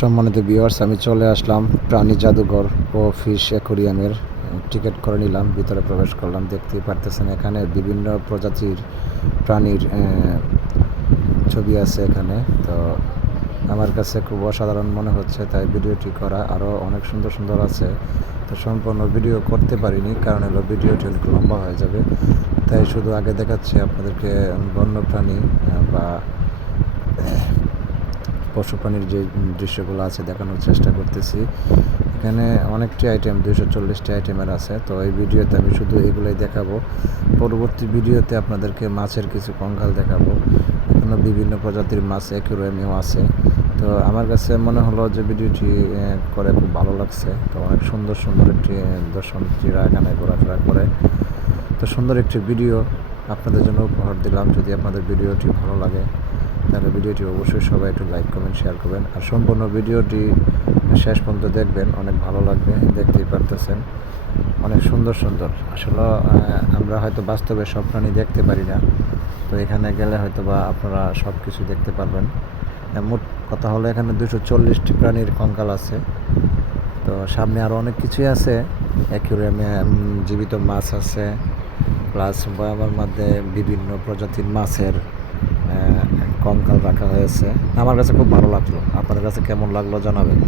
সম্মানিত ভিউয়ার্স, আমি চলে আসলাম প্রাণী জাদুঘর ও ফিশ অ্যাকোরিয়ামের। টিকিট করে নিলাম, ভিতরে প্রবেশ করলাম। দেখতেই পারতেছেন এখানে বিভিন্ন প্রজাতির প্রাণীর ছবি আছে এখানে। তো আমার কাছে খুব অসাধারণ মনে হচ্ছে, তাই ভিডিওটি করা। আরও অনেক সুন্দর সুন্দর আছে, তো সম্পূর্ণ ভিডিও করতে পারিনি, কারণ হলো ভিডিওটি অনেক লম্বা হয়ে যাবে। তাই শুধু আগে দেখাচ্ছি আপনাদেরকে বন্য প্রাণী বা পশু প্রাণীর যে দৃশ্যগুলো আছে দেখানোর চেষ্টা করতেছি। এখানে অনেকটি আইটেম, 240টি আইটেমের আছে। তো এই ভিডিওতে আমি শুধু এগুলোই দেখাবো। পরবর্তী ভিডিওতে আপনাদেরকে মাছের কিছু কঙ্কাল দেখাবো। এখনও বিভিন্ন প্রজাতির মাছ অ্যাকুরিয়ামেও আছে। তো আমার কাছে মনে হলো যে ভিডিওটি করে খুব ভালো লাগছে। তো অনেক সুন্দর সুন্দর একটি দর্শনার্থীরা এখানে ঘোরাফেরা করে। তো সুন্দর একটি ভিডিও আপনাদের জন্য উপহার দিলাম। যদি আপনাদের ভিডিওটি ভালো লাগে তাহলে ভিডিওটি অবশ্যই সবাই একটু লাইক কমেন্ট শেয়ার করবেন, আর সম্পূর্ণ ভিডিওটি শেষ পর্যন্ত দেখবেন, অনেক ভালো লাগবে। দেখতেই পারতেছেন অনেক সুন্দর সুন্দর। আসলে আমরা হয়তো বাস্তবে সব প্রাণী দেখতে পারি না, তো এখানে গেলে হয়তো বা আপনারা সব কিছু দেখতে পারবেন। মোট কথা হলো এখানে 240টি প্রাণীর কঙ্কাল আছে। তো সামনে আরও অনেক কিছুই আছে। অ্যাকুরিয়ামে জীবিত মাছ আছে, প্লাস বয়ামের মধ্যে বিভিন্ন প্রজাতির মাছের কঙ্কাল রাখা হয়েছে। আমার কাছে খুব ভালো লাগলো। আপনাদের কাছে কেমন লাগলো জানাবেন।